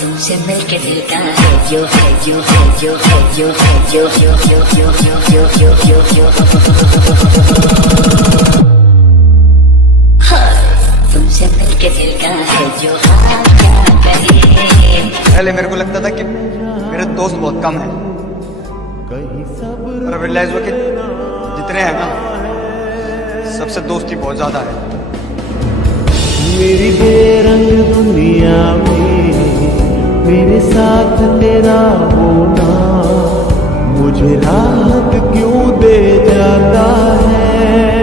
तुमसे मिलके दिल का है जो है जो है जो है जो है जो जो जो जो जो जो जो जो तुमसे मिलके दिल का है जो हाँ क्या करे। पहले मेरे को लगता था कि मेरे दोस्त बहुत कम हैं, पर अब रियलाइज हुआ कि जितने हैं ना सबसे दोस्ती बहुत ज्यादा है। मेरी बेरंग दुनिया में मेरे साथ तेरा होना मुझे राहत क्यों दे जाता है।